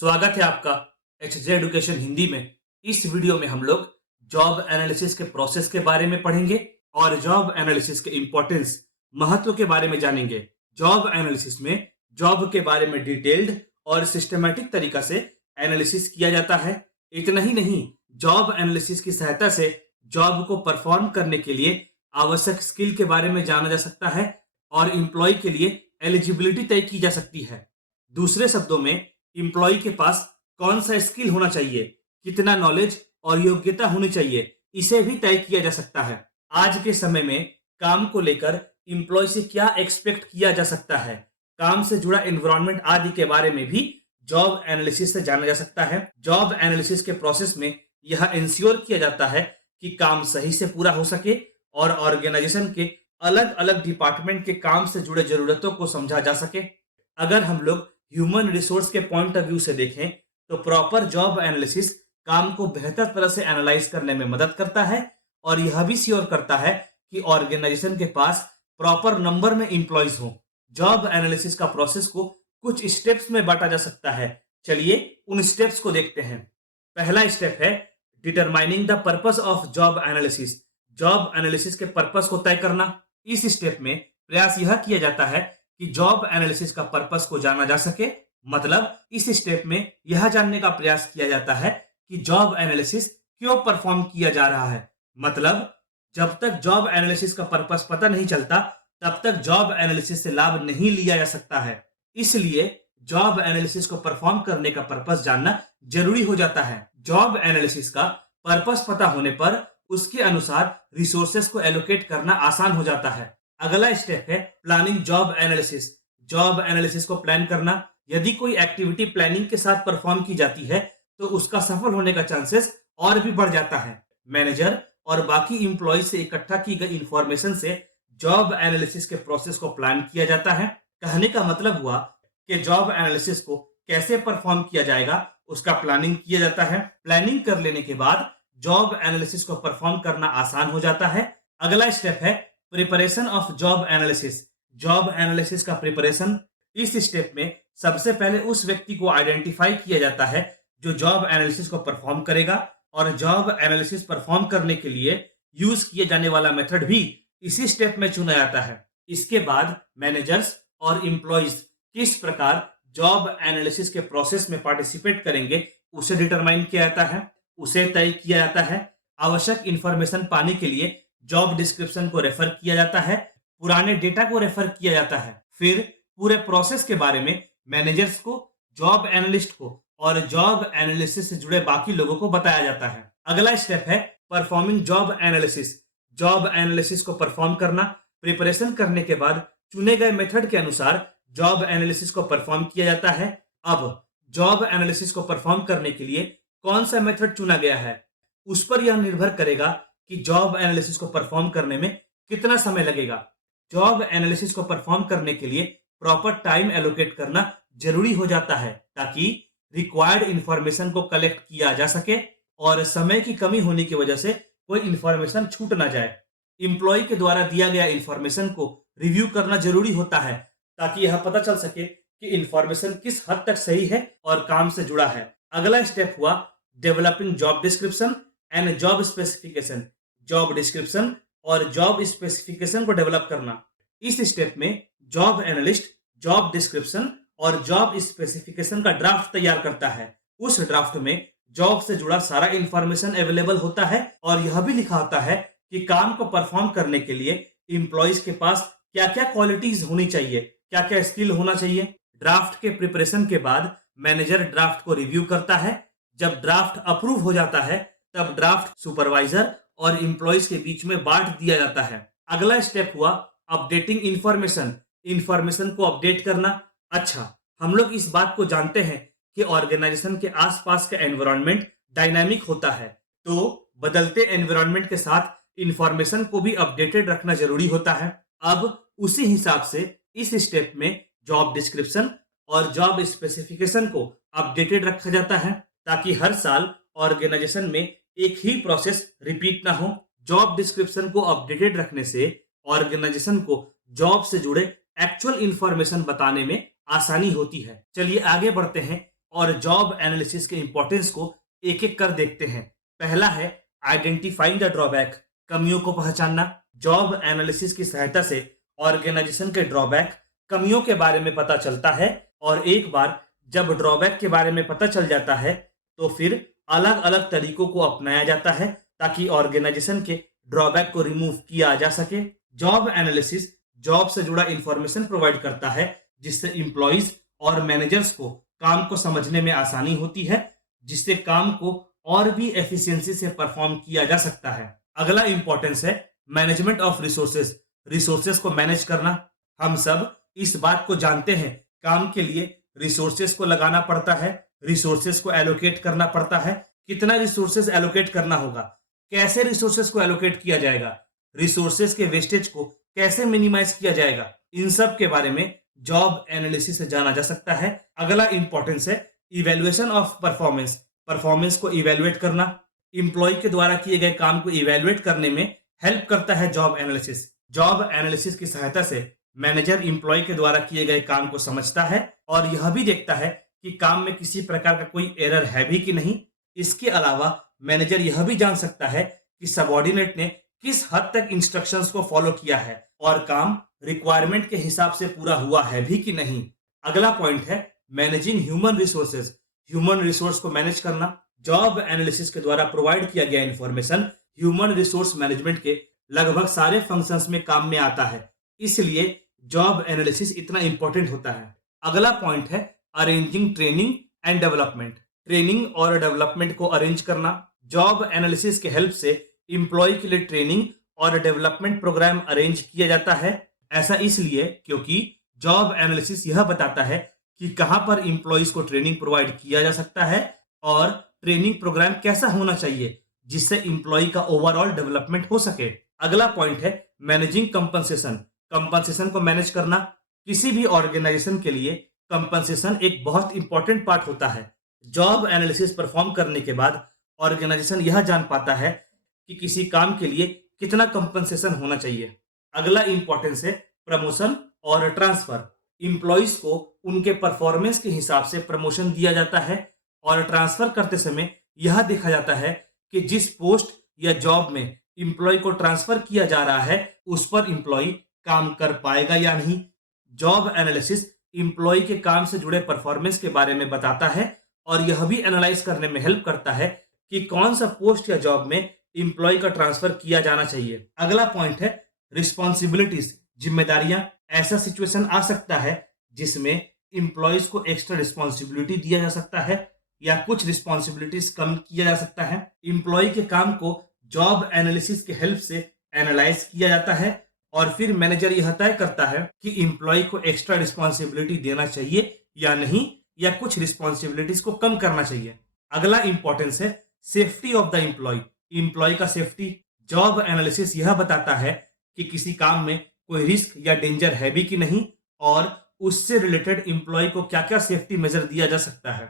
स्वागत है आपका एचजे एडुकेशन हिंदी में। इस वीडियो में हम लोग जॉब एनालिसिस के प्रोसेस के बारे में पढ़ेंगे और जॉब एनालिसिस के इम्पोर्टेंस महत्व के बारे में जानेंगे। जॉब एनालिसिस में जॉब के बारे में डिटेल्ड और सिस्टमैटिक तरीका से एनालिसिस किया जाता है। इतना ही नहीं, जॉब एनालिसिस की सहायता से जॉब को परफॉर्म करने के लिए आवश्यक स्किल के बारे में जाना जा सकता है और एम्प्लॉय के लिए एलिजिबिलिटी तय की जा सकती है। दूसरे शब्दों में, एम्प्लॉय के पास कौन सा स्किल होना चाहिए, कितना नॉलेज और योग्यता होनी चाहिए, इसे भी तय किया जा सकता है। आज के समय में काम को लेकर एम्प्लॉय से क्या एक्सपेक्ट किया जा सकता है, काम से जुड़ा एनवायरनमेंट आदि के बारे में भी जॉब एनालिसिस से जाना जा सकता है। जॉब एनालिसिस के प्रोसेस में यह इंश्योर किया जाता है कि काम सही से पूरा हो सके और ऑर्गेनाइजेशन के अलग अलग डिपार्टमेंट के काम से जुड़े जरूरतों को समझा जा सके। अगर हम लोग ह्यूमन रिसोर्स के पॉइंट ऑफ व्यू से देखें तो प्रॉपर जॉब एनालिसिस काम को बेहतर तरह से एनालाइज करने में मदद करता है और यह भी श्योर करता है कि ऑर्गेनाइजेशन के पास प्रॉपर नंबर में इंप्लॉइज हो। जॉब एनालिसिस का प्रोसेस को कुछ स्टेप्स में बांटा जा सकता है। चलिए उन स्टेप्स को देखते हैं। पहला स्टेप है determining the purpose of job analysis. Job analysis के पर्पस को तय करना। इस स्टेप में प्रयास यह किया जाता है कि जॉब एनालिसिस का पर्पस को जाना जा सके। मतलब इस स्टेप में यह जानने का प्रयास किया जाता है कि जॉब एनालिसिस क्यों परफॉर्म किया जा रहा है। मतलब जब तक जॉब एनालिसिस का पर्पस पता नहीं चलता तब तक जॉब एनालिसिस से लाभ नहीं लिया जा सकता है। इसलिए जॉब एनालिसिस को परफॉर्म करने का पर्पस जानना जरूरी हो जाता है। जॉब एनालिसिस का पर्पस पता होने पर उसके अनुसार रिसोर्सेस को एलोकेट करना आसान हो जाता है। अगला स्टेप है planning job analysis. Job analysis को प्लान करना। यदि कोई एक्टिविटी प्लानिंग के साथ परफॉर्म की जाती है तो उसका सफल होने का चांसेस और भी बढ़ जाता है। मैनेजर और बाकी इंप्लॉय से इकट्ठा की गई इंफॉर्मेशन से जॉब एनालिसिस के प्रोसेस को प्लान किया जाता है। कहने का मतलब हुआ कि जॉब एनालिसिस को कैसे परफॉर्म किया जाएगा उसका प्लानिंग किया जाता है। प्लानिंग कर लेने के बाद जॉब एनालिसिस को परफॉर्म करना आसान हो जाता है। अगला स्टेप है preparation of job analysis. Job analysis का प्रिपरेशन। इस स्टेप में सबसे पहले उस व्यक्ति को आइडेंटिफाई किया जाता है जो जॉब एनालिसिस को परफॉर्म करेगा और जॉब एनालिसिस परफॉर्म करने के लिए यूज किए जाने वाला मेथड भी इसी स्टेप में चुना जाता है। इसके बाद मैनेजर्स और एम्प्लॉइज किस प्रकार जॉब एनालिसिस के प्रोसेस में पार्टिसिपेट करेंगे उसे डिटरमाइन किया जाता है, उसे तय किया जाता है। आवश्यक इंफॉर्मेशन पाने के लिए जॉब डिस्क्रिप्शन को रेफर किया जाता है, पुराने डेटा को रेफर किया जाता है। फिर पूरे प्रोसेस के बारे में मैनेजर्स को, जॉब एनालिस्ट को और जॉब एनालिसिस से जुड़े बाकी लोगों को बताया जाता है। अगला स्टेप है performing job analysis. Job analysis को परफॉर्म करना। प्रिपरेशन करने के बाद चुने गए मेथड के अनुसार जॉब एनालिसिस को परफॉर्म किया जाता है। अब जॉब एनालिसिस को परफॉर्म करने के लिए कौन सा मेथड चुना गया है उस पर यह निर्भर करेगा कि जॉब एनालिसिस को परफॉर्म करने में कितना समय लगेगा। जॉब एनालिसिस को परफॉर्म करने के लिए प्रॉपर टाइम एलोकेट करना जरूरी हो जाता है ताकि रिक्वायर्ड इंफॉर्मेशन को कलेक्ट किया जा सके और समय की कमी होने की वजह से कोई इंफॉर्मेशन छूट ना जाए। एम्प्लॉय के द्वारा दिया गया इंफॉर्मेशन को रिव्यू करना जरूरी होता है ताकि यह पता चल सके कि इंफॉर्मेशन किस हद तक सही है और काम से जुड़ा है। अगला स्टेप हुआ developing job description and job specification. Job description और जॉब स्पेसिफिकेशन को डेवलप करना। इस स्टेप में जॉब एनालिस्ट जॉब डिस्क्रिप्शन और जॉब स्पेसिफिकेशन का ड्राफ्ट तैयार करता है। उस ड्राफ्ट में जॉब से जुड़ा सारा इंफॉर्मेशन अवेलेबल होता है और यह भी लिखा होता है कि काम को परफॉर्म करने के लिए एम्प्लॉइज के पास क्या क्या क्वालिटीज होनी चाहिए, क्या क्या स्किल होना चाहिए। ड्राफ्ट के प्रिपरेशन के बाद मैनेजर ड्राफ्ट को रिव्यू करता है। जब ड्राफ्ट अप्रूव हो जाता है तब ड्राफ्ट सुपरवाइजर और एम्प्लॉइज के बीच में बांट दिया जाता है। अगला स्टेप हुआ अपडेटिंग इंफॉर्मेशन। इंफॉर्मेशन को अपडेट करना। अच्छा, हम लोग इस बात को जानते हैं कि ऑर्गेनाइजेशन के आसपास का एनवायरनमेंट डायनामिक होता है, तो बदलते एनवायरनमेंट के साथ इंफॉर्मेशन को भी अपडेटेड रखना जरूरी होता है। अब उसी हिसाब से इस स्टेप में जॉब डिस्क्रिप्शन और जॉब स्पेसिफिकेशन को अपडेटेड रखा जाता है ताकि हर साल ऑर्गेनाइजेशन में एक ही प्रोसेस रिपीट ना हो। जॉब डिस्क्रिप्शन को अपडेटेड रखने से ऑर्गेनाइजेशन को जॉब से जुड़े एक्चुअल इंफॉर्मेशन बताने में आसानी होती है। चलिए आगे बढ़ते हैं और जॉब एनालिसिस के इंपॉर्टेंस को एक एक कर देखते हैं। पहला है आइडेंटिफाइंग द ड्रॉबैक, कमियों को पहचानना। जॉब एनालिसिस की सहायता से ऑर्गेनाइजेशन के ड्रॉबैक, कमियों के बारे में पता चलता है, और एक बार जब ड्रॉबैक के बारे में पता चल जाता है तो फिर अलग अलग तरीकों को अपनाया जाता है ताकि ऑर्गेनाइजेशन के ड्रॉबैक को रिमूव किया जा सके। जॉब एनालिसिस जॉब से जुड़ा इंफॉर्मेशन प्रोवाइड करता है जिससे इंप्लॉइज और मैनेजर्स को काम को समझने में आसानी होती है, जिससे काम को और भी एफिशिएंसी से परफॉर्म किया जा सकता है। अगला इंपॉर्टेंस है मैनेजमेंट ऑफ रिसोर्सेज, रिसोर्सेज को मैनेज करना। हम सब इस बात को जानते हैं, काम के लिए रिसोर्सेज को लगाना पड़ता है, रिसोर्सेज को एलोकेट करना पड़ता है। कितना रिसोर्सेज एलोकेट करना होगा, कैसे रिसोर्सेज को एलोकेट किया जाएगा, रिसोर्सेज के वेस्टेज को कैसे मिनिमाइज किया जाएगा, इन सब के बारे में जॉब एनालिसिस से जाना जा सकता है। अगला इंपॉर्टेंस है इवेल्युएशन ऑफ परफॉर्मेंस, परफॉर्मेंस को इवेल्युएट करना। इंप्लॉय के द्वारा किए गए काम को इवेल्युएट करने में हेल्प करता है जॉब एनालिसिस। जॉब एनालिसिस की सहायता से मैनेजर इंप्लॉय के द्वारा किए गए काम को समझता है और यह भी देखता है कि काम में किसी प्रकार का कोई एरर है भी कि नहीं। इसके अलावा मैनेजर यह भी जान सकता है कि सबऑर्डिनेट ने किस हद तक इंस्ट्रक्शंस को फॉलो किया है और काम रिक्वायरमेंट के हिसाब से पूरा हुआ है भी कि नहीं। अगला पॉइंट है managing human resources, human resource को मैनेज करना। जॉब एनालिसिस के द्वारा प्रोवाइड किया गया इंफॉर्मेशन ह्यूमन रिसोर्स मैनेजमेंट के लगभग सारे फंक्शंस में काम में आता है, इसलिए जॉब एनालिसिस इतना इंपॉर्टेंट होता है। अगला पॉइंट है arranging training and development, training और डेवलपमेंट को अरेंज करना। जॉब एनालिसिस के हेल्प से इंप्लॉय के लिए ट्रेनिंग और डेवलपमेंट प्रोग्राम अरेंज किया जाता है। ऐसा इसलिए क्योंकि जॉब एनालिसिस यह बताता है कि कहां पर इंप्लॉइज को ट्रेनिंग प्रोवाइड किया जा सकता है और ट्रेनिंग प्रोग्राम कैसा होना चाहिए जिससे इंप्लॉय का ओवरऑल डेवलपमेंट हो सके। अगला पॉइंट है मैनेजिंग कंपनसेशन, कंपनसेशन को मैनेज करना। किसी भी ऑर्गेनाइजेशन के लिए कंपनसेशन एक बहुत इंपॉर्टेंट पार्ट होता है। जॉब एनालिसिस परफॉर्म करने के बाद ऑर्गेनाइजेशन यह जान पाता है कि किसी काम के लिए कितना कंपनसेशन होना चाहिए। अगला इंपॉर्टेंस है प्रमोशन और ट्रांसफर। इंप्लॉइज को उनके परफॉर्मेंस के हिसाब से प्रमोशन दिया जाता है और ट्रांसफर करते समय यह देखा जाता है कि जिस पोस्ट या जॉब में इंप्लॉय को ट्रांसफर किया जा रहा है उस पर इंप्लॉय काम कर पाएगा या नहीं। जॉब एनालिसिस इंप्लॉय के काम से जुड़े परफॉर्मेंस के बारे में बताता है और यह भी एनालाइज करने में हेल्प करता है कि कौन सा पोस्ट या जॉब में इंप्लॉय का ट्रांसफर किया जाना चाहिए। अगला पॉइंट है रिस्पॉन्सिबिलिटीज, जिम्मेदारियां। ऐसा सिचुएशन आ सकता है जिसमें इंप्लॉयज को एक्स्ट्रा रिस्पॉन्सिबिलिटी दिया जा सकता है या कुछ रिस्पॉन्सिबिलिटीज कम किया जा सकता है। इंप्लॉय के काम को जॉब एनालिसिस के हेल्प से एनालाइज किया जाता है और फिर मैनेजर यह तय करता है कि इंप्लॉय को एक्स्ट्रा रिस्पॉन्सिबिलिटी देना चाहिए या नहीं, या कुछ रिस्पॉन्सिबिलिटीज को कम करना चाहिए। अगला इंपॉर्टेंस है safety of the employee, employee का सेफ्टी। जॉब एनालिसिस यह बताता है कि किसी काम में कोई रिस्क या डेंजर है भी कि नहीं और उससे रिलेटेड इंप्लॉय को क्या क्या सेफ्टी मेजर दिया जा सकता है।